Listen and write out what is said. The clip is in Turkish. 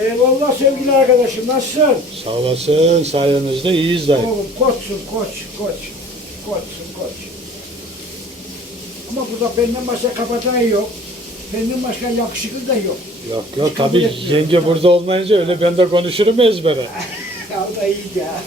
Eyvallah sevgili arkadaşım nasılsın? Sağ olasın. Sayenizde iyiyiz dayım. Oğlum koçsun koç koç. Koçsun koç. Ama burada benden başka kapatan yok. Benden başka yakışıklı da yok. Yok yok Kabul tabii yenge burada olmayınca öyle ben de konuşurum ezbere. Da iyi ya.